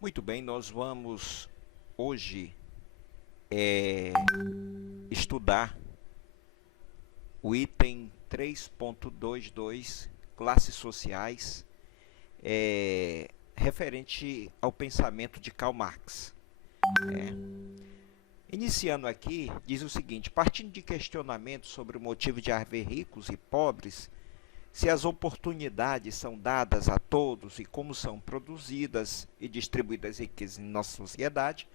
Muito bem, nós vamos hoje estudar o item 3.22, classes sociais, referente ao pensamento de Karl Marx. Iniciando aqui, diz o seguinte: partindo de questionamentos sobre o motivo de haver ricos e pobres, se as oportunidades são dadas a todos e como são produzidas e distribuídas as riquezas em nossa sociedade,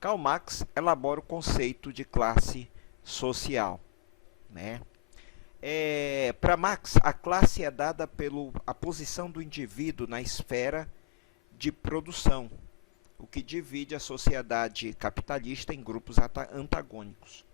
Karl Marx elabora o conceito de classe social. Para Marx, a classe é dada pela posição do indivíduo na esfera de produção, o que divide a sociedade capitalista em grupos antagônicos.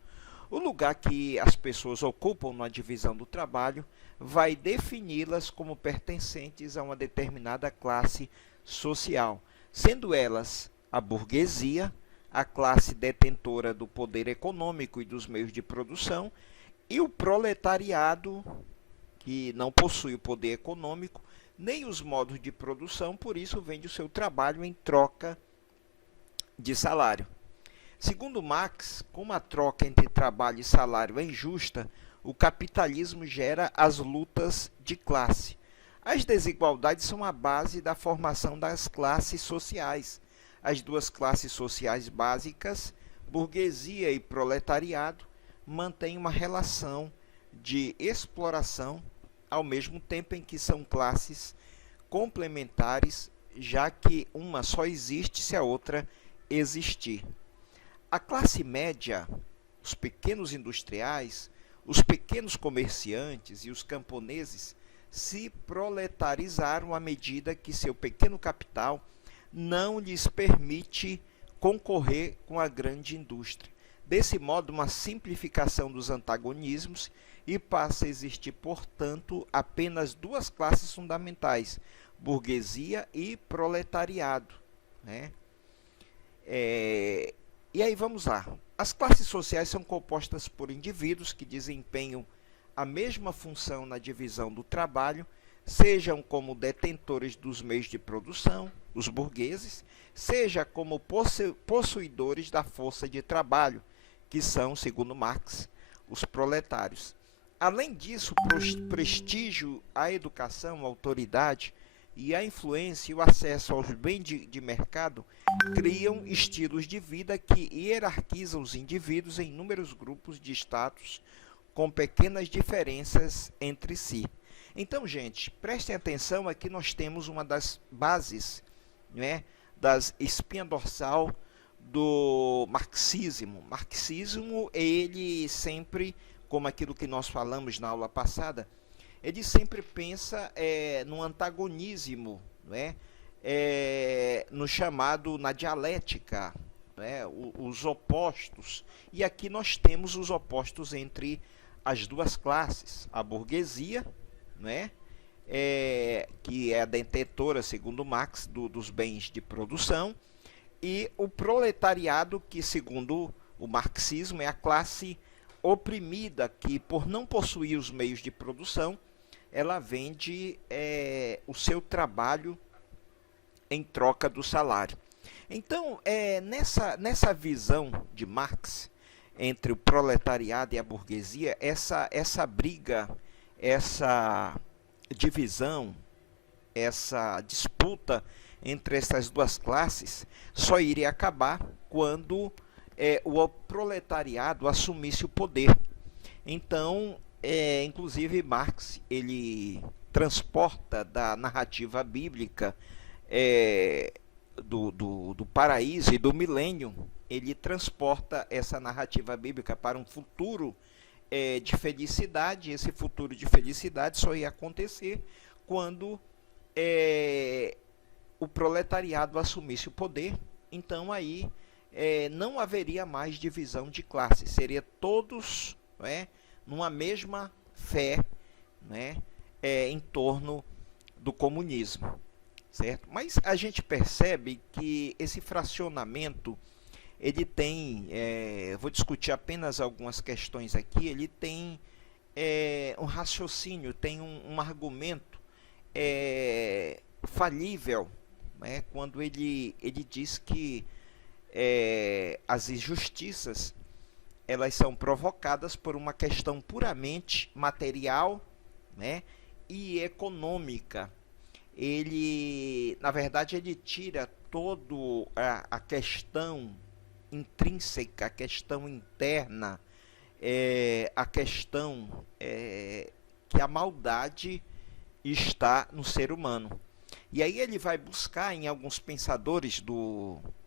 O lugar que as pessoas ocupam na divisão do trabalho vai defini-las como pertencentes a uma determinada classe social, sendo elas a burguesia, a classe detentora do poder econômico e dos meios de produção, e o proletariado, que não possui o poder econômico nem os modos de produção, por isso vende o seu trabalho em troca de salário. Segundo Marx, como a troca entre trabalho e salário é injusta, o capitalismo gera as lutas de classe. As desigualdades são a base da formação das classes sociais. As duas classes sociais básicas, burguesia e proletariado, mantêm uma relação de exploração, ao mesmo tempo em que são classes complementares, já que uma só existe se a outra existir. A classe média, os pequenos industriais, os pequenos comerciantes e os camponeses se proletarizaram à medida que seu pequeno capital não lhes permite concorrer com a grande indústria. Desse modo, uma simplificação dos antagonismos e passa a existir, portanto, apenas duas classes fundamentais, burguesia e proletariado. E aí vamos lá. As classes sociais são compostas por indivíduos que desempenham a mesma função na divisão do trabalho, sejam como detentores dos meios de produção, os burgueses, seja como possuidores da força de trabalho, que são, segundo Marx, os proletários. Além disso, o prestígio, a educação, a autoridade e a influência e o acesso aos bens de mercado criam estilos de vida que hierarquizam os indivíduos em inúmeros grupos de status com pequenas diferenças entre si. Então, gente, prestem atenção, aqui nós temos uma das bases, das espinha dorsal do marxismo. Marxismo, ele sempre, como aquilo que nós falamos na aula passada, ele sempre pensa no antagonismo, no chamado, na dialética, os opostos. E aqui nós temos os opostos entre as duas classes, a burguesia, que é a detentora, segundo Marx, dos bens de produção, e o proletariado, que segundo o marxismo é a classe oprimida, que por não possuir os meios de produção, ela vende o seu trabalho em troca do salário. Então, nessa visão de Marx, entre o proletariado e a burguesia, essa briga, essa divisão, essa disputa entre essas duas classes só iria acabar quando o proletariado assumisse o poder. Então, inclusive Marx, ele transporta da narrativa bíblica do paraíso e do milênio, ele transporta essa narrativa bíblica para um futuro de felicidade. Esse futuro de felicidade só ia acontecer quando o proletariado assumisse o poder. Então aí não haveria mais divisão de classes, seria todos numa mesma fé em torno do comunismo, certo? Mas a gente percebe que esse fracionamento, ele tem, vou discutir apenas algumas questões aqui, ele tem um raciocínio, tem um argumento falível, né, quando ele diz que as injustiças elas são provocadas por uma questão puramente material, né, e econômica. Ele, na verdade, ele tira todo a questão intrínseca, a questão interna, a questão que a maldade está no ser humano. E aí ele vai buscar em alguns pensadores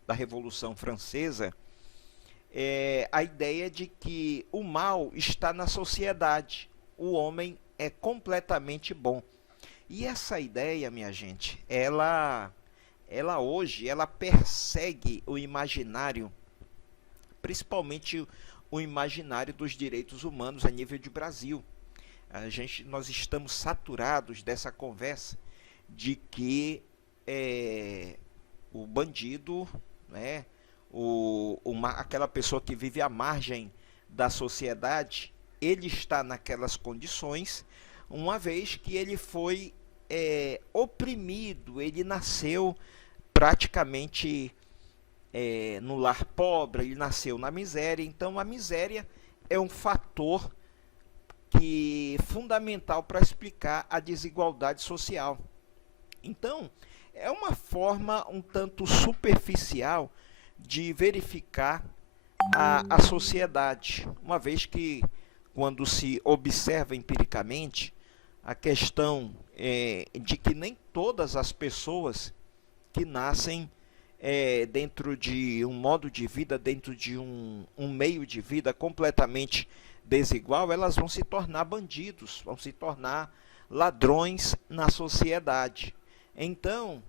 da Revolução Francesa a ideia de que o mal está na sociedade, o homem é completamente bom. E essa ideia, minha gente, ela hoje, ela persegue o imaginário, principalmente o imaginário dos direitos humanos a nível de Brasil. Nós estamos saturados dessa conversa de que o bandido, né, aquela pessoa que vive à margem da sociedade, ele está naquelas condições, uma vez que ele foi oprimido, ele nasceu praticamente no lar pobre, ele nasceu na miséria. Então a miséria é um fator fundamental para explicar a desigualdade social. Então é uma forma um tanto superficial de verificar a sociedade, uma vez que, quando se observa empiricamente, a questão de que nem todas as pessoas que nascem dentro de um modo de vida, dentro de um meio de vida completamente desigual, elas vão se tornar bandidos, vão se tornar ladrões na sociedade. Então,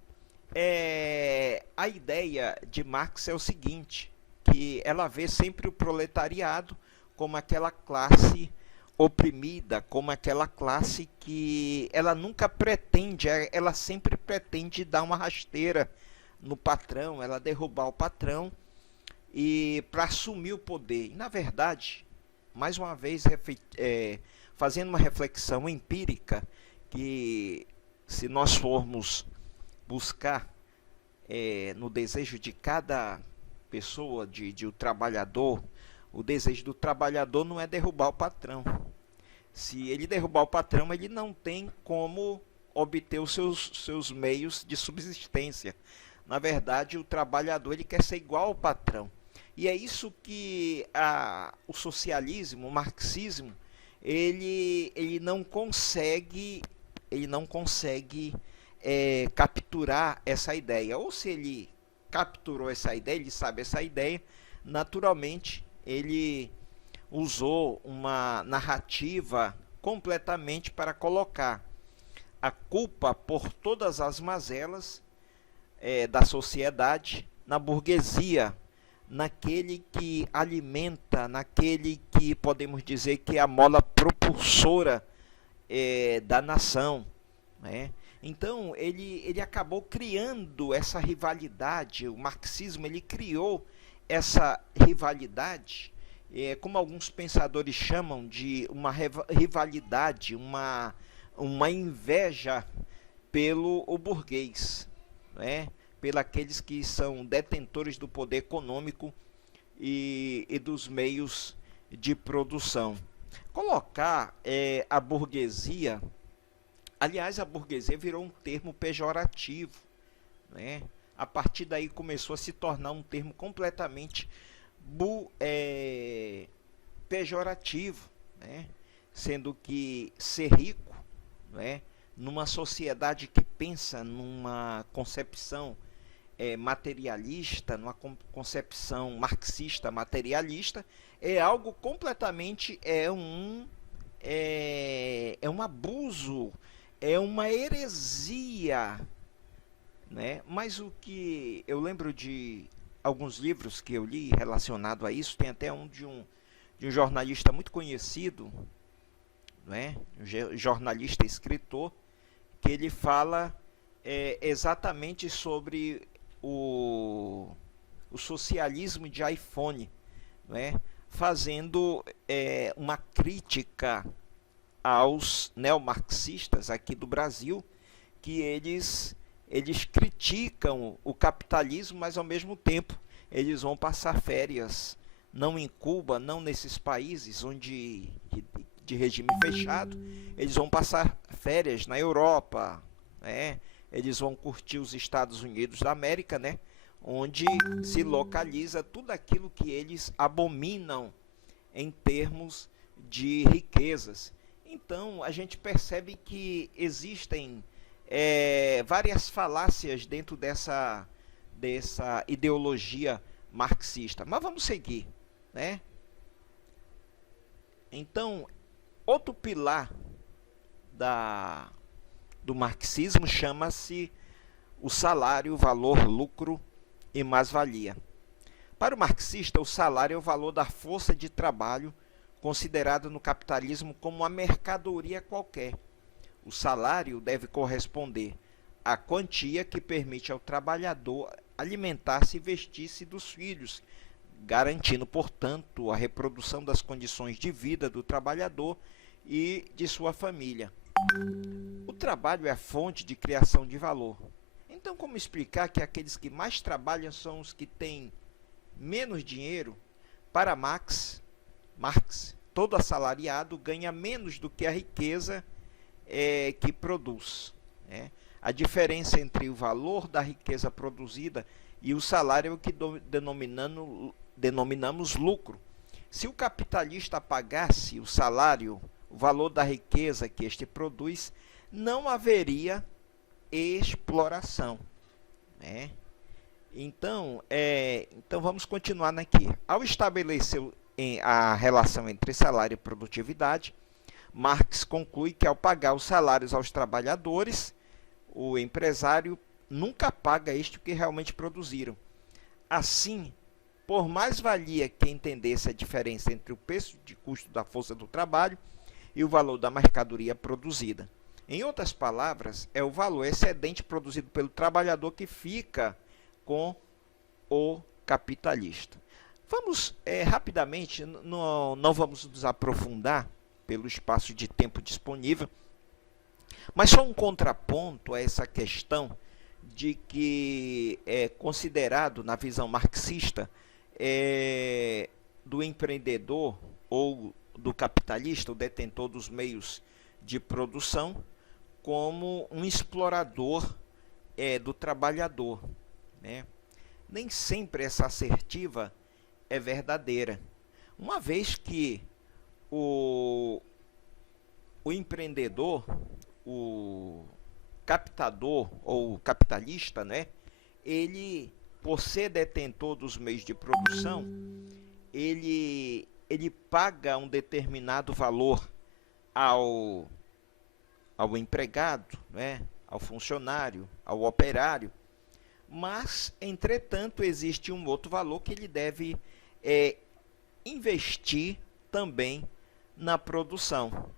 a ideia de Marx é o seguinte, que ela vê sempre o proletariado como aquela classe oprimida, como aquela classe que ela nunca pretende, ela sempre pretende dar uma rasteira no patrão, ela derrubar o patrão e para assumir o poder. E, na verdade, mais uma vez, fazendo uma reflexão empírica, que se nós formos buscar no desejo de cada pessoa, de o trabalhador, o desejo do trabalhador não é derrubar o patrão. Se ele derrubar o patrão, ele não tem como obter os seus meios de subsistência. Na verdade, o trabalhador ele quer ser igual ao patrão. E é isso que o socialismo, o marxismo, ele não consegue capturar essa ideia. Ou se ele capturou essa ideia, ele sabe essa ideia, naturalmente ele usou uma narrativa completamente para colocar a culpa por todas as mazelas da sociedade na burguesia, naquele que alimenta, naquele que podemos dizer que é a mola propulsora da nação, né? Então ele acabou criando essa rivalidade. O marxismo ele criou essa rivalidade, como alguns pensadores chamam de uma rivalidade, uma inveja pelo burguês, né? Pelos que são detentores do poder econômico e dos meios de produção. Colocar a burguesia, aliás, a burguesia virou um termo pejorativo, né? A partir daí começou a se tornar um termo completamente pejorativo, né? Sendo que ser rico, né, numa sociedade que pensa numa concepção materialista, numa concepção marxista materialista, é algo completamente um abuso, é uma heresia, né? Mas o que eu lembro de alguns livros que eu li relacionado a isso, tem até um de um jornalista muito conhecido, né? Jornalista e escritor, que ele fala exatamente sobre o socialismo de iPhone, né? Fazendo uma crítica aos neomarxistas aqui do Brasil, que eles eles criticam o capitalismo, mas ao mesmo tempo eles vão passar férias, não em Cuba, não nesses países onde de regime fechado, eles vão passar férias na Europa, né? Eles vão curtir os Estados Unidos da América, né? Onde se localiza tudo aquilo que eles abominam em termos de riquezas. Então a gente percebe que existem várias falácias dentro dessa ideologia marxista. Mas vamos seguir, né? Então, outro pilar do marxismo chama-se o salário, valor, lucro e mais-valia. Para o marxista, o salário é o valor da força de trabalho considerado no capitalismo como uma mercadoria qualquer. O salário deve corresponder à quantia que permite ao trabalhador alimentar-se e vestir-se dos filhos, garantindo, portanto, a reprodução das condições de vida do trabalhador e de sua família. O trabalho é a fonte de criação de valor. Então, como explicar que aqueles que mais trabalham são os que têm menos dinheiro? Para Marx, todo assalariado ganha menos do que a riqueza que produz, né? A diferença entre o valor da riqueza produzida e o salário é o que denominamos lucro. Se o capitalista pagasse o salário, o valor da riqueza que este produz, não haveria exploração, né? Então vamos continuar aqui. Ao estabelecer a relação entre salário e produtividade, Marx conclui que ao pagar os salários aos trabalhadores, o empresário nunca paga isto que realmente produziram. Assim, por mais valia que entendesse a diferença entre o preço de custo da força do trabalho e o valor da mercadoria produzida. Em outras palavras, é o valor excedente produzido pelo trabalhador que fica com o capitalista. Vamos rapidamente, não vamos nos aprofundar pelo espaço de tempo disponível, mas só um contraponto a essa questão de que é considerado, na visão marxista, do empreendedor ou do capitalista, o detentor dos meios de produção, como um explorador do trabalhador, né? Nem sempre essa assertiva é verdadeira, uma vez que o empreendedor, o captador ou capitalista, né, ele, por ser detentor dos meios de produção, ele paga um determinado valor ao empregado, né, ao funcionário, ao operário, mas, entretanto, existe um outro valor que ele deve investir também na produção.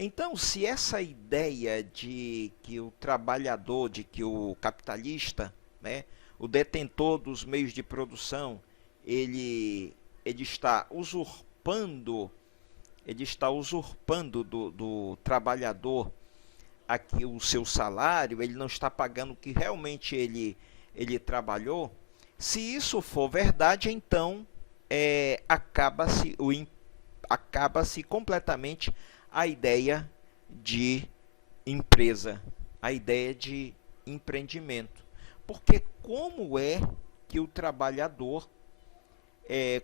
Então, se essa ideia de que o trabalhador, de que o capitalista, né, o detentor dos meios de produção, ele está usurpando do trabalhador aqui o seu salário, ele não está pagando o que realmente ele trabalhou. Se isso for verdade, então acaba-se completamente a ideia de empresa, a ideia de empreendimento. Porque como é que o trabalhador,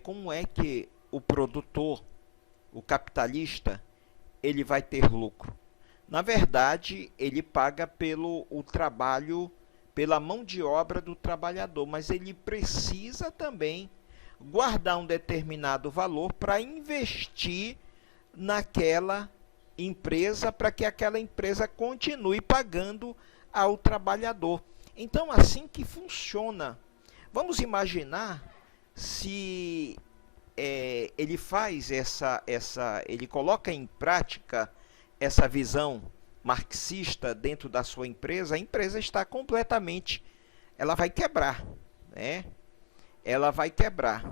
como é que o produtor, o capitalista, ele vai ter lucro? Na verdade, ele paga pelo trabalho, pela mão de obra do trabalhador, mas ele precisa também guardar um determinado valor para investir naquela empresa, para que aquela empresa continue pagando ao trabalhador. Então, assim que funciona. Vamos imaginar se ele faz ele coloca em prática essa visão marxista dentro da sua empresa, a empresa está completamente, ela vai quebrar, né? Ela vai quebrar.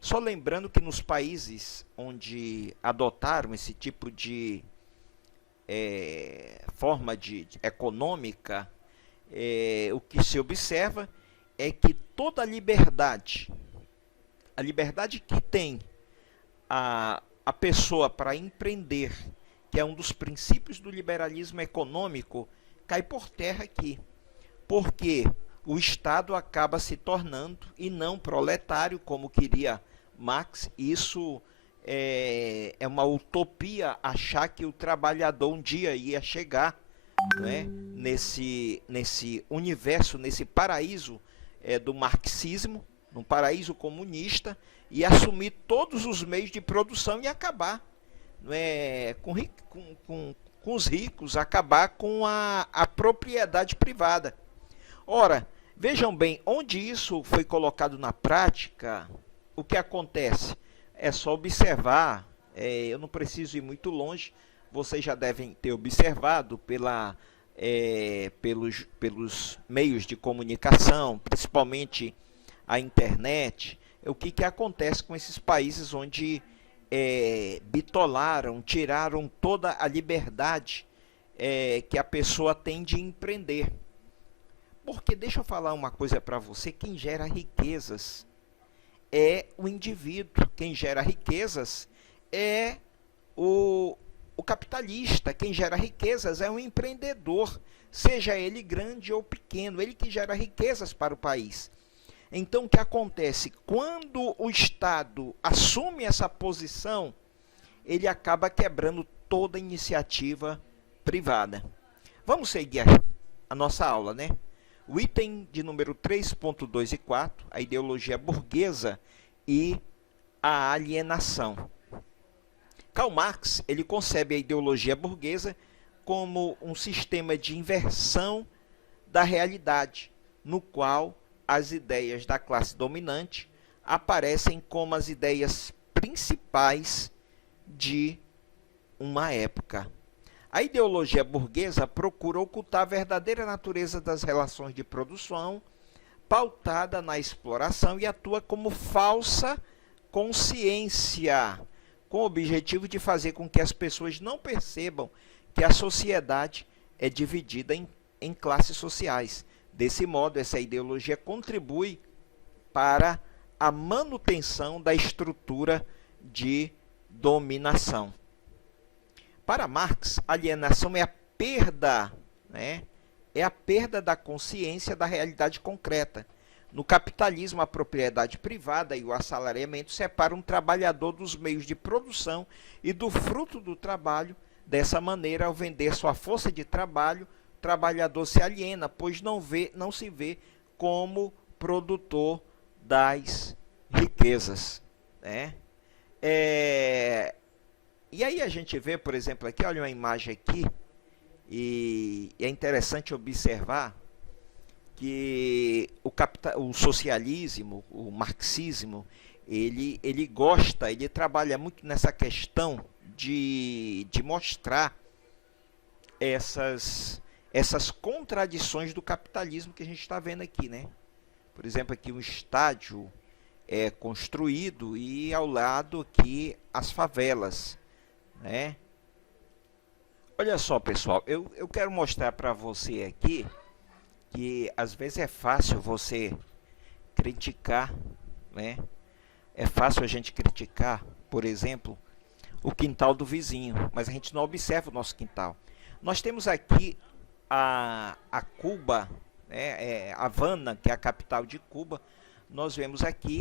Só lembrando que nos países onde adotaram esse tipo de forma econômica, o que se observa é que toda a liberdade que tem a pessoa para empreender, que é um dos princípios do liberalismo econômico, cai por terra aqui. Porque o Estado acaba se tornando, e não proletário, como queria Marx. Isso é uma utopia achar que o trabalhador um dia ia chegar, né, nesse universo, nesse paraíso do marxismo, num paraíso comunista, e assumir todos os meios de produção e acabar, né, com os ricos, acabar com a propriedade privada. Ora, vejam bem, onde isso foi colocado na prática, o que acontece? É só observar, eu não preciso ir muito longe, vocês já devem ter observado pelos meios de comunicação, principalmente a internet, o que acontece com esses países onde bitolaram, tiraram toda a liberdade que a pessoa tem de empreender. Porque, deixa eu falar uma coisa para você, quem gera riquezas é o indivíduo, quem gera riquezas é o capitalista, quem gera riquezas é o empreendedor, seja ele grande ou pequeno, ele que gera riquezas para o país. Então, o que acontece? Quando o Estado assume essa posição, ele acaba quebrando toda a iniciativa privada. Vamos seguir a nossa aula, né? O item de número 3.2 e 4, a ideologia burguesa e a alienação. Karl Marx, ele concebe a ideologia burguesa como um sistema de inversão da realidade, no qual as ideias da classe dominante aparecem como as ideias principais de uma época. A ideologia burguesa procura ocultar a verdadeira natureza das relações de produção, pautada na exploração, e atua como falsa consciência, com o objetivo de fazer com que as pessoas não percebam que a sociedade é dividida em classes sociais. Desse modo, essa ideologia contribui para a manutenção da estrutura de dominação. Para Marx, a alienação é a perda, né? É a perda da consciência da realidade concreta. No capitalismo, a propriedade privada e o assalariamento separam o trabalhador dos meios de produção e do fruto do trabalho. Dessa maneira, ao vender sua força de trabalho, o trabalhador se aliena, pois não se vê como produtor das riquezas, né? E aí a gente vê, por exemplo, aqui, olha uma imagem aqui, e é interessante observar que o socialismo, o marxismo, ele trabalha muito nessa questão de mostrar essas contradições do capitalismo que a gente está vendo aqui, né? Por exemplo, aqui um estádio é construído e ao lado aqui as favelas, né? Olha só, pessoal, eu quero mostrar para você aqui que às vezes é fácil você criticar, né? É fácil a gente criticar, por exemplo, o quintal do vizinho, mas a gente não observa o nosso quintal. Nós temos aqui a Cuba, né? Havana, que é a capital de Cuba. Nós vemos aqui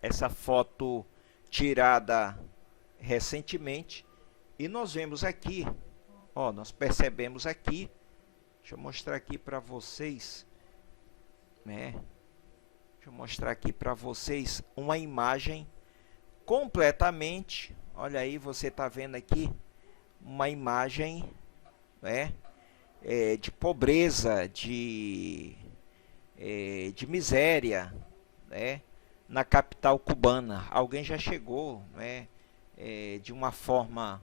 essa foto tirada recentemente. E nós vemos aqui, ó, nós percebemos aqui, deixa eu mostrar aqui para vocês, né? Deixa eu mostrar aqui para vocês uma imagem completamente, olha aí, você está vendo aqui, uma imagem, né, de pobreza, de miséria, né, na capital cubana. Alguém já chegou, né, de uma forma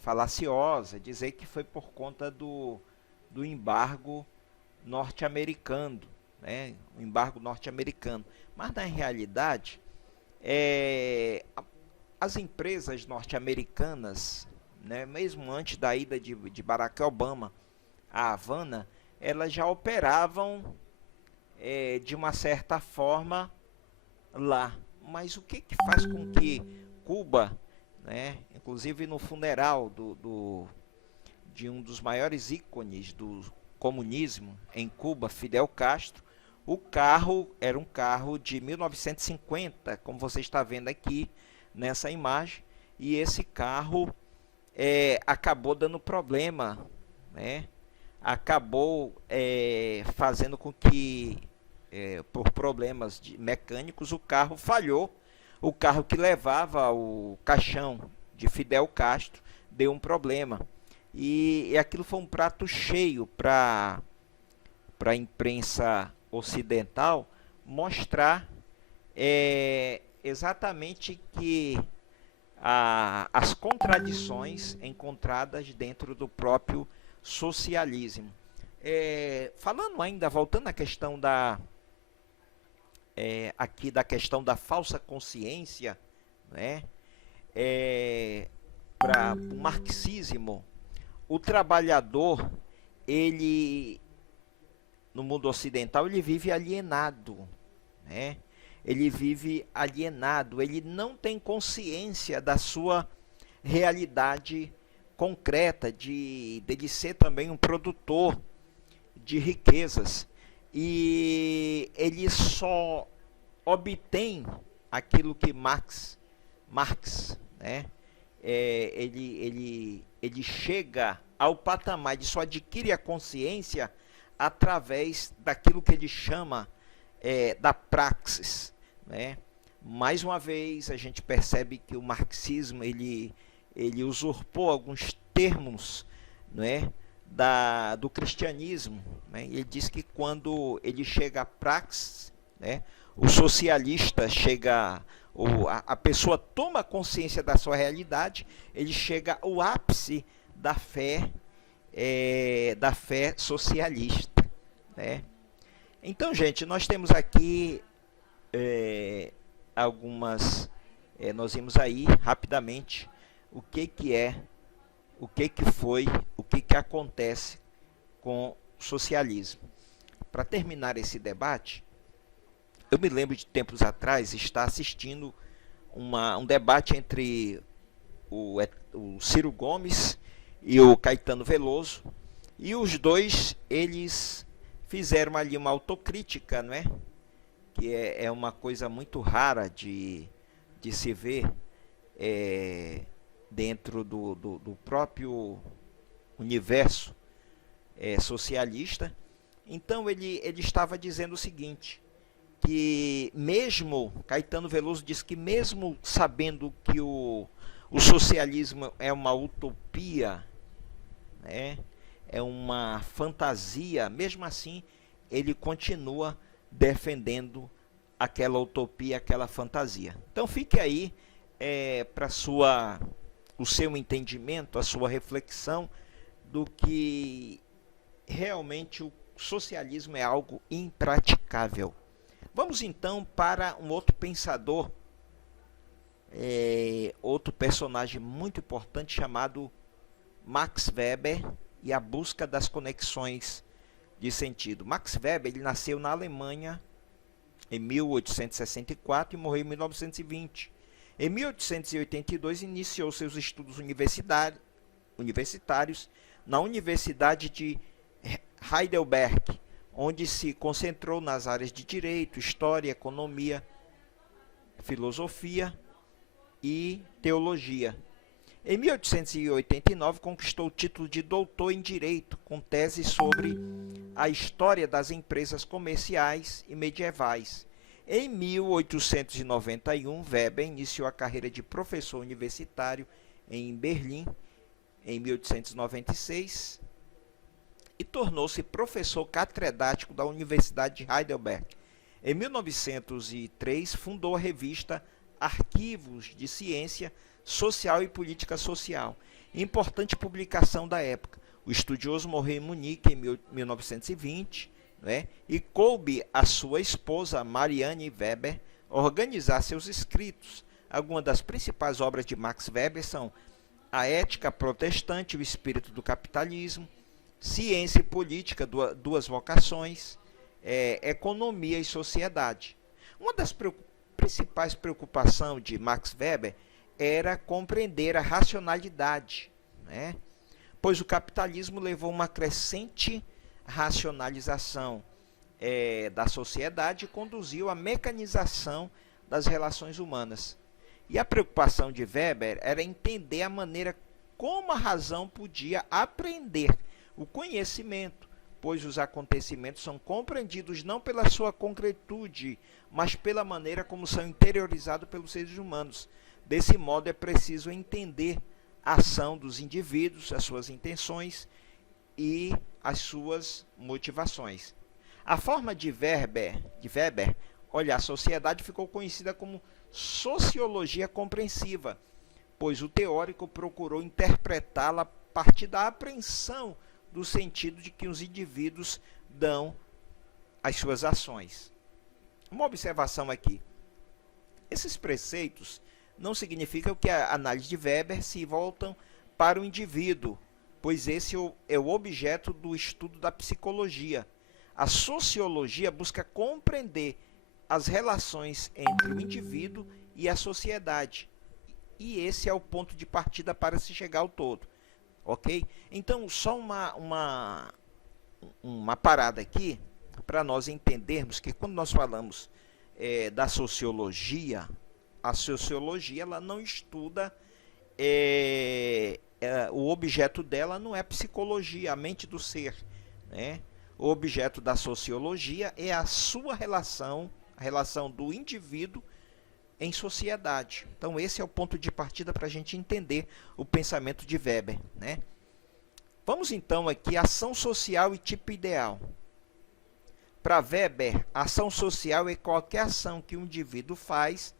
falaciosa, dizer que foi por conta do embargo norte-americano, né? O embargo norte-americano. Mas na realidade, as empresas norte-americanas, né, mesmo antes da ida de Barack Obama a Havana, elas já operavam de uma certa forma lá. Mas o que faz com que Cuba, né, inclusive no funeral de um dos maiores ícones do comunismo em Cuba, Fidel Castro, o carro era um carro de 1950, como você está vendo aqui nessa imagem, e esse carro acabou dando problema, né? Acabou fazendo com que, por problemas mecânicos, o carro falhou. O carro que levava o caixão de Fidel Castro deu um problema. E aquilo foi um prato cheio para a imprensa ocidental mostrar exatamente que as contradições encontradas dentro do próprio socialismo. Falando ainda, voltando à questão aqui da questão da falsa consciência, né? Para o marxismo, o trabalhador, ele no mundo ocidental, ele vive alienado, né? Ele vive alienado, ele não tem consciência da sua realidade concreta, de ser também um produtor de riquezas. E ele só obtém aquilo que Marx, né? Ele chega ao patamar de só adquirir a consciência através daquilo que ele chama da praxis, né? Mais uma vez a gente percebe que o marxismo ele usurpou alguns termos, né, do cristianismo, né? Ele diz que quando ele chega à praxis, né, o socialista chega, a pessoa toma consciência da sua realidade, ele chega ao ápice da fé socialista, né? Então, gente, nós temos aqui algumas, nós vimos aí rapidamente o que foi, o que acontece com o socialismo. Para terminar esse debate, eu me lembro de tempos atrás estar assistindo um debate entre o Ciro Gomes e o Caetano Veloso, e os dois, eles fizeram ali uma autocrítica, não é? Que é uma coisa muito rara de se ver dentro do próprio universo socialista. Então ele estava dizendo o seguinte, que mesmo, Caetano Veloso disse que mesmo sabendo que o socialismo é uma utopia, né, é uma fantasia, mesmo assim ele continua defendendo aquela utopia, aquela fantasia. Então fique aí para o seu entendimento, a sua reflexão do que realmente o socialismo é algo impraticável. Vamos então para um outro pensador, outro personagem muito importante chamado Max Weber e a busca das conexões de sentido. Max Weber, ele nasceu na Alemanha em 1864 e morreu em 1920. Em 1882 iniciou seus estudos universitários na Universidade de Heidelberg, onde se concentrou nas áreas de direito, história, economia, filosofia e teologia. Em 1889 conquistou o título de doutor em direito, com tese sobre a história das empresas comerciais e medievais. Em 1891, Weber iniciou a carreira de professor universitário em Berlim, em 1896, e tornou-se professor catedrático da Universidade de Heidelberg. Em 1903, fundou a revista Arquivos de Ciência Social e Política Social, importante publicação da época. O estudioso morreu em Munique em 1920, né, e coube a sua esposa, Marianne Weber, organizar seus escritos. Algumas das principais obras de Max Weber são A Ética Protestante e o Espírito do Capitalismo, ciência e política, duas vocações, economia e sociedade. Uma das principais preocupações de Max Weber era compreender a racionalidade, né? Pois o capitalismo levou uma crescente racionalização da sociedade e conduziu à mecanização das relações humanas. E a preocupação de Weber era entender a maneira como a razão podia aprender o conhecimento, pois os acontecimentos são compreendidos não pela sua concretude, mas pela maneira como são interiorizados pelos seres humanos. Desse modo, é preciso entender a ação dos indivíduos, as suas intenções e as suas motivações. A forma de Weber olhar a sociedade ficou conhecida como sociologia compreensiva, pois o teórico procurou interpretá-la a partir da apreensão do sentido de que os indivíduos dão às suas ações. Uma observação aqui. Esses preceitos não significam que a análise de Weber se voltam para o indivíduo, pois esse é o objeto do estudo da psicologia. A sociologia busca compreender as relações entre o indivíduo e a sociedade. E esse é o ponto de partida para se chegar ao todo. Ok? Então, só uma parada aqui, para nós entendermos que quando nós falamos da sociologia, a sociologia ela não estuda, o objeto dela não é a psicologia, a mente do ser, né? O objeto da sociologia é a sua relação, a relação do indivíduo em sociedade. Então esse é o ponto de partida para a gente entender o pensamento de Weber, né? Vamos então aqui, ação social e tipo ideal. Para Weber, ação social é qualquer ação que um indivíduo faz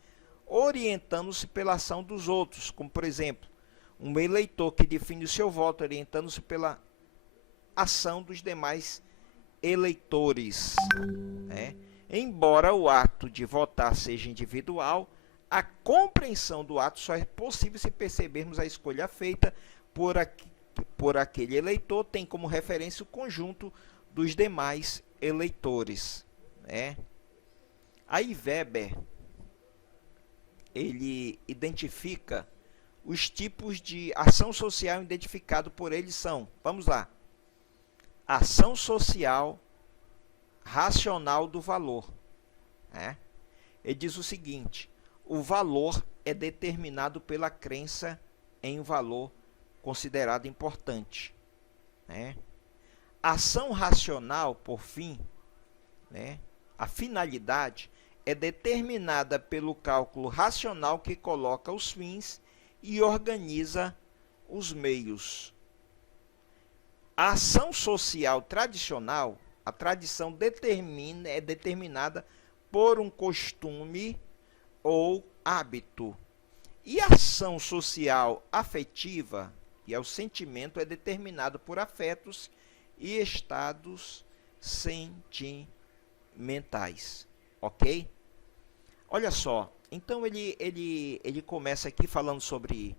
orientando-se pela ação dos outros, como por exemplo, um eleitor que define o seu voto orientando-se pela ação dos demais eleitores, né? Embora o ato de votar seja individual, a compreensão do ato só é possível se percebermos a escolha feita por aquele eleitor, tem como referência o conjunto dos demais eleitores, né? Aí Weber ele identifica os tipos de ação social identificado por ele são, vamos lá, ação social racional do valor, né? Ele diz o seguinte: o valor é determinado pela crença em um valor considerado importante, né? Ação racional, por fim, né, a finalidade é determinada pelo cálculo racional que coloca os fins e organiza os meios. A ação social tradicional, a tradição é determinada por um costume ou hábito. E a ação social afetiva, que é o sentimento, é determinado por afetos e estados sentimentais. Ok? Olha só, então ele começa aqui falando sobre,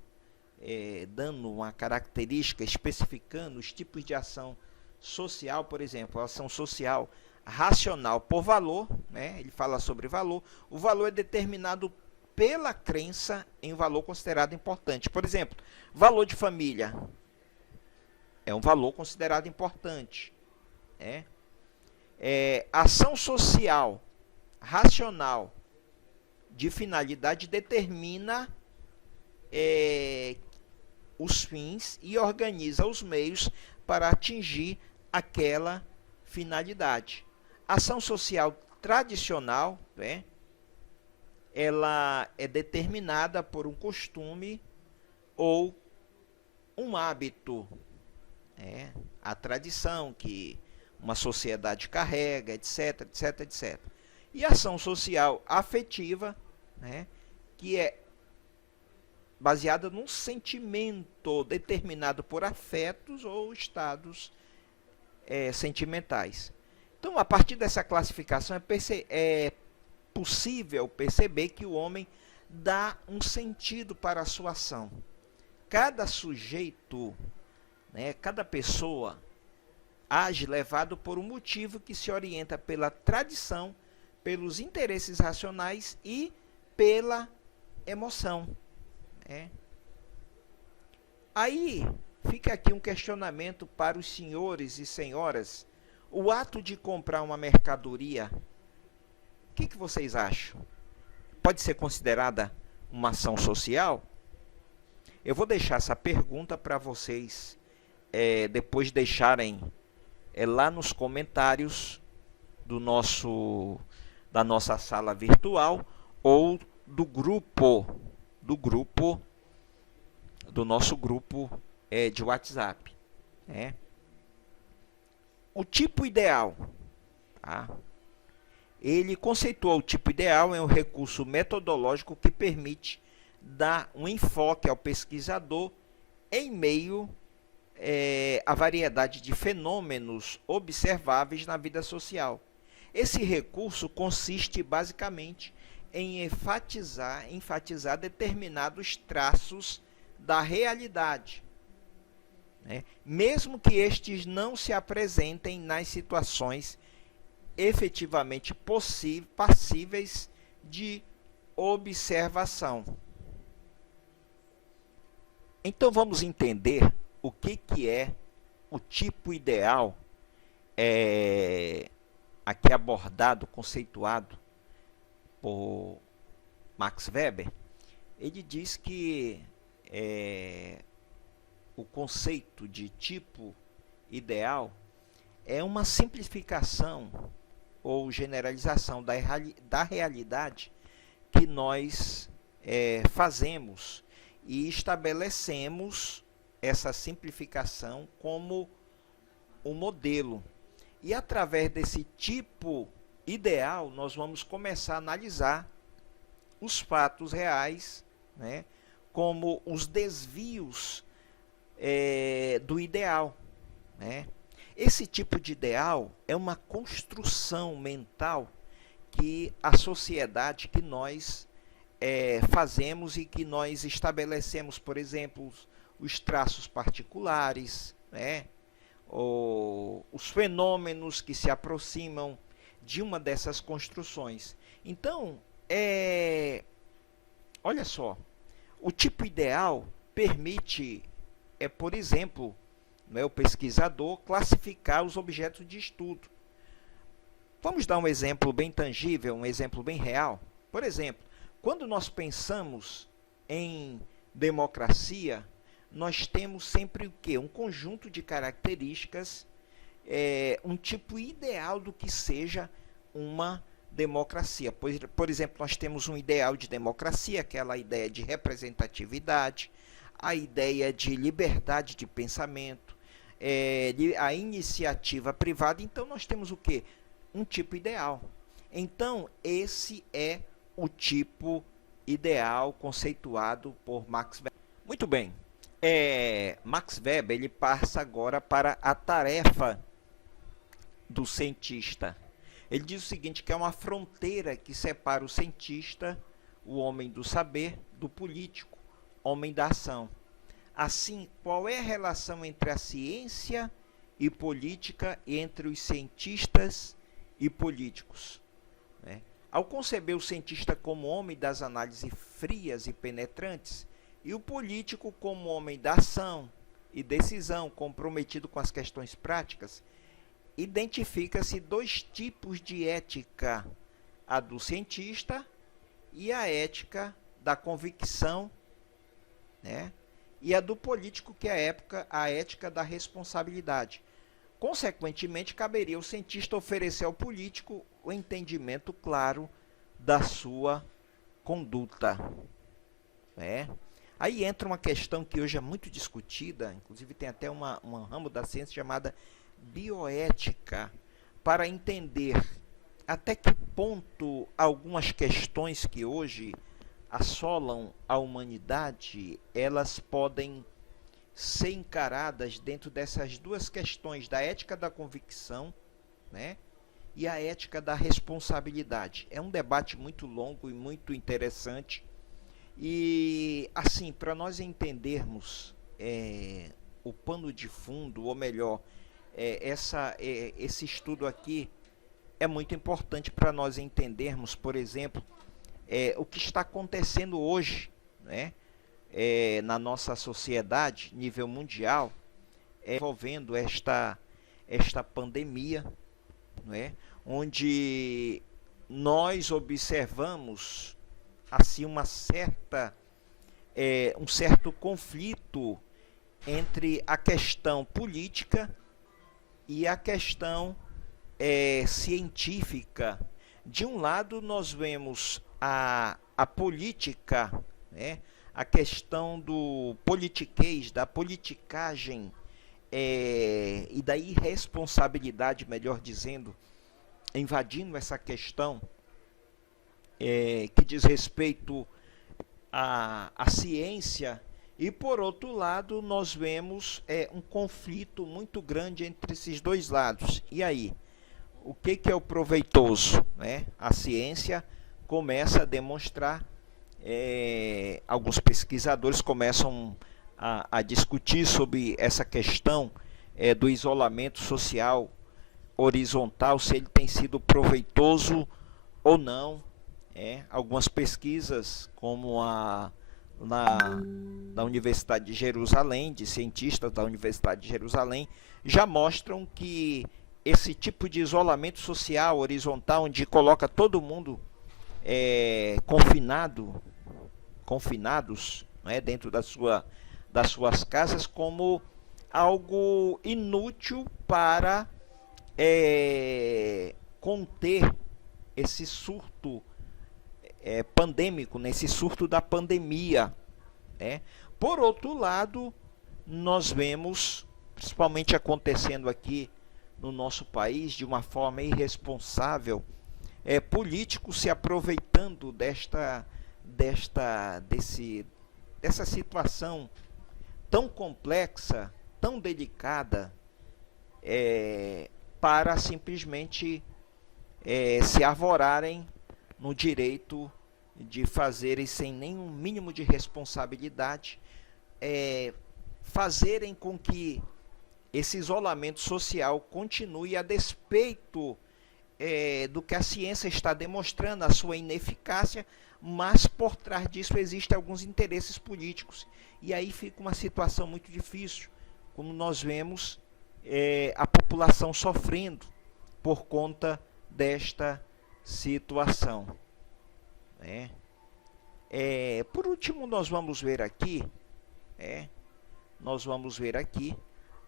dando uma característica, especificando os tipos de ação social, por exemplo, a ação social racional por valor, né? Ele fala sobre valor. O valor é determinado pela crença em um valor considerado importante. Por exemplo, valor de família é um valor considerado importante, né? Ação social racional de finalidade determina os fins e organiza os meios para atingir aquela finalidade. Ação social tradicional, né, ela é determinada por um costume ou um hábito, a tradição que uma sociedade carrega, etc, etc, etc. E a ação social afetiva, né, que é baseada num sentimento determinado por afetos ou estados sentimentais. Então, a partir dessa classificação, é possível perceber que o homem dá um sentido para a sua ação. Cada sujeito, né, cada pessoa, age levado por um motivo que se orienta pela tradição, pelos interesses racionais e pela emoção. Né? Aí fica aqui um questionamento para os senhores e senhoras. O ato de comprar uma mercadoria, o que vocês acham? Pode ser considerada uma ação social? Eu vou deixar essa pergunta para vocês depois deixarem lá nos comentários da nossa sala virtual ou do nosso grupo de WhatsApp. Né? O tipo ideal. Tá? Ele conceituou o tipo ideal em um recurso metodológico que permite dar um enfoque ao pesquisador em meio à variedade de fenômenos observáveis na vida social. Esse recurso consiste basicamente em enfatizar determinados traços da realidade, né? Mesmo que estes não se apresentem nas situações efetivamente passíveis de observação. Então vamos entender o que é o tipo ideal aqui abordado, conceituado por Max Weber. Ele diz que o conceito de tipo ideal é uma simplificação ou generalização da realidade que nós fazemos e estabelecemos essa simplificação como um modelo. E através desse tipo ideal, nós vamos começar a analisar os fatos reais, né, como os desvios do ideal. Né? Esse tipo de ideal é uma construção mental que a sociedade que nós fazemos e que nós estabelecemos, por exemplo, os traços particulares, né? Os fenômenos que se aproximam de uma dessas construções. Então, olha só, o tipo ideal permite, por exemplo, né, o pesquisador classificar os objetos de estudo. Vamos dar um exemplo bem tangível, um exemplo bem real. Por exemplo, quando nós pensamos em democracia, nós temos sempre o quê? Um conjunto de características, um tipo ideal do que seja uma democracia. Por exemplo, nós temos um ideal de democracia, aquela ideia de representatividade, a ideia de liberdade de pensamento, a iniciativa privada. Então, nós temos o quê? Um tipo ideal. Então, esse é o tipo ideal conceituado por Max Weber. Muito bem. Max Weber ele passa agora para a tarefa do cientista. Ele diz o seguinte, que é uma fronteira que separa o cientista, o homem do saber, do político, homem da ação. Assim, qual é a relação entre a ciência e política e entre os cientistas e políticos? Né? Ao conceber o cientista como homem das análises frias e penetrantes, e o político como homem da ação e decisão comprometido com as questões práticas, identifica-se dois tipos de ética, a do cientista e a ética da convicção, né? E a do político, que é a ética da responsabilidade. Consequentemente, caberia ao cientista oferecer ao político o entendimento claro da sua conduta. Né? Aí entra uma questão que hoje é muito discutida, inclusive tem até um ramo da ciência chamada bioética, para entender até que ponto algumas questões que hoje assolam a humanidade, elas podem ser encaradas dentro dessas duas questões, da ética da convicção, né, e a ética da responsabilidade. É um debate muito longo e muito interessante. E, assim, para nós entendermos o pano de fundo, ou melhor, esse estudo aqui é muito importante para nós entendermos, por exemplo, o que está acontecendo hoje, né, na nossa sociedade, nível mundial, envolvendo esta pandemia, né, onde nós observamos assim um certo conflito entre a questão política e a questão científica. De um lado nós vemos a política, né, a questão do politiquês, da politicagem e da irresponsabilidade, melhor dizendo, invadindo essa questão que diz respeito à ciência, e por outro lado nós vemos um conflito muito grande entre esses dois lados. E aí, o que é o proveitoso, né? A ciência começa a demonstrar, alguns pesquisadores começam a discutir sobre essa questão do isolamento social horizontal, se ele tem sido proveitoso ou não. Algumas pesquisas, como da Universidade de Jerusalém, de cientistas da Universidade de Jerusalém, já mostram que esse tipo de isolamento social horizontal, onde coloca todo mundo confinados, né, dentro das suas casas, como algo inútil para conter esse surto pandêmico, nesse surto da pandemia. Por outro lado, nós vemos, principalmente acontecendo aqui no nosso país, de uma forma irresponsável, políticos se aproveitando dessa situação tão complexa, tão delicada, para simplesmente se arvorarem no direito de fazerem, sem nenhum mínimo de responsabilidade, fazerem com que esse isolamento social continue a despeito do que a ciência está demonstrando, a sua ineficácia, mas por trás disso existem alguns interesses políticos. E aí fica uma situação muito difícil, como nós vemos a população sofrendo por conta desta situação. Por último, nós vamos ver aqui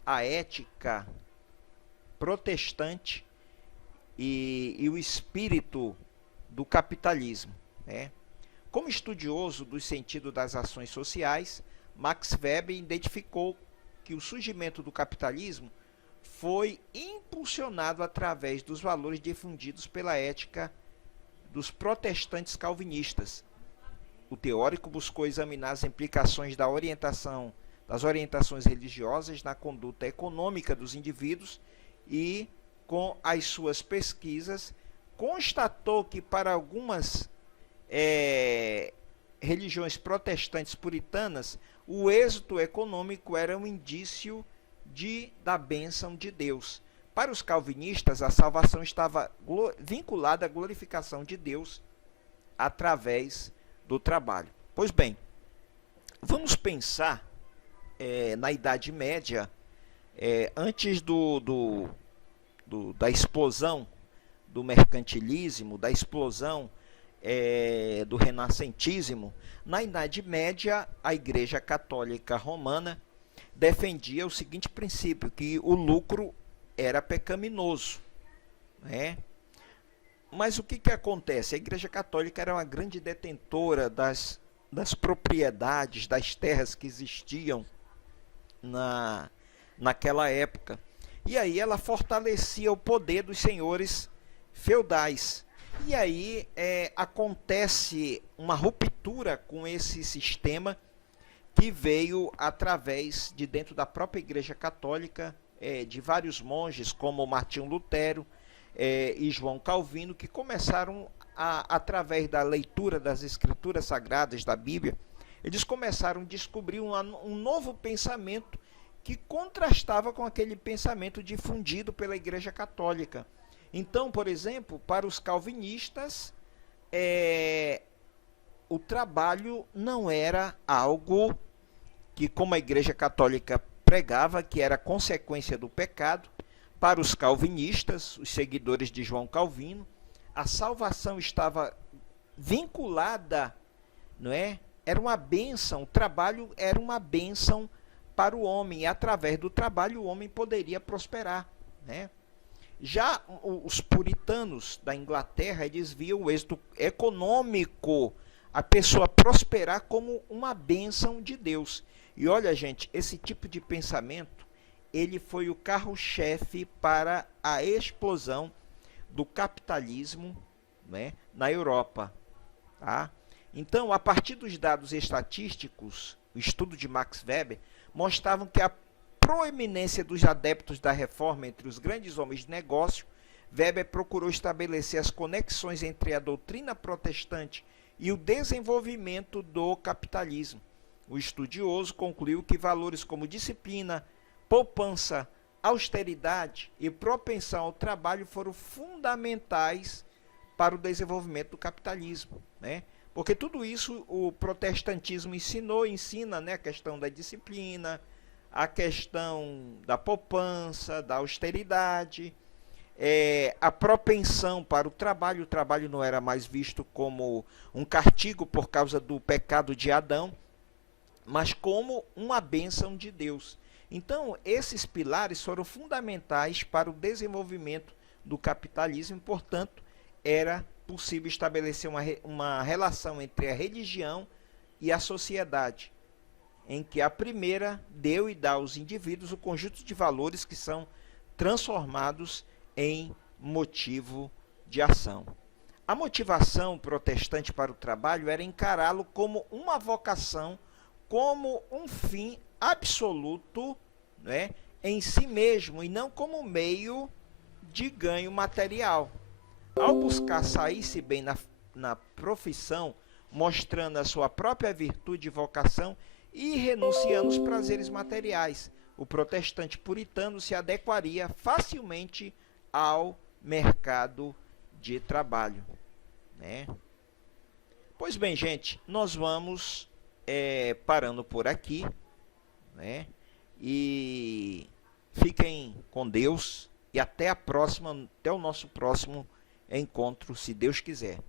a ética protestante e o espírito do capitalismo. Como estudioso do sentido das ações sociais, Max Weber identificou que o surgimento do capitalismo foi impulsionado através dos valores difundidos pela ética dos protestantes calvinistas. O teórico buscou examinar as implicações das orientações religiosas na conduta econômica dos indivíduos e, com as suas pesquisas, constatou que para algumas religiões protestantes puritanas, o êxito econômico era um indício da bênção de Deus. Para os calvinistas, a salvação estava vinculada à glorificação de Deus através do trabalho. Pois bem, vamos pensar na Idade Média, antes da explosão do mercantilismo, da explosão do renascentismo. Na Idade Média, a Igreja Católica Romana defendia o seguinte princípio, que o lucro era pecaminoso. Mas o que acontece? A Igreja Católica era uma grande detentora das propriedades, das terras que existiam naquela época. E aí ela fortalecia o poder dos senhores feudais. E aí acontece uma ruptura com esse sistema que veio através de dentro da própria Igreja Católica, de vários monges como Martinho Lutero e João Calvino, que começaram através da leitura das Escrituras Sagradas da Bíblia, eles começaram a descobrir um novo pensamento que contrastava com aquele pensamento difundido pela Igreja Católica. Então, por exemplo, para os calvinistas, o trabalho não era algo que, como a Igreja Católica pregava, que era consequência do pecado. Para os calvinistas, os seguidores de João Calvino, a salvação estava vinculada, não é? Era uma bênção, o trabalho era uma bênção para o homem, e através do trabalho o homem poderia prosperar, né? Já os puritanos da Inglaterra, eles viam o êxito econômico, a pessoa prosperar, como uma bênção de Deus. E olha, gente, esse tipo de pensamento, ele foi o carro-chefe para a explosão do capitalismo, né, na Europa. Tá? Então, a partir dos dados estatísticos, o estudo de Max Weber mostravam que a proeminência dos adeptos da reforma entre os grandes homens de negócio, Weber procurou estabelecer as conexões entre a doutrina protestante e o desenvolvimento do capitalismo. O estudioso concluiu que valores como disciplina, poupança, austeridade e propensão ao trabalho foram fundamentais para o desenvolvimento do capitalismo, né? Porque tudo isso o protestantismo ensina, né? A questão da disciplina, a questão da poupança, da austeridade, a propensão para o trabalho não era mais visto como um castigo por causa do pecado de Adão, mas como uma bênção de Deus. Então, esses pilares foram fundamentais para o desenvolvimento do capitalismo, portanto, era possível estabelecer uma relação entre a religião e a sociedade, em que a primeira deu e dá aos indivíduos o conjunto de valores que são transformados em motivo de ação. A motivação protestante para o trabalho era encará-lo como uma vocação, como um fim absoluto, né, em si mesmo, e não como meio de ganho material. Ao buscar sair-se bem na profissão, mostrando a sua própria virtude e vocação e renunciando aos prazeres materiais, o protestante puritano se adequaria facilmente ao mercado de trabalho, né? Pois bem, gente, nós vamos parando por aqui, né? E fiquem com Deus e até a próxima, até o nosso próximo encontro, se Deus quiser.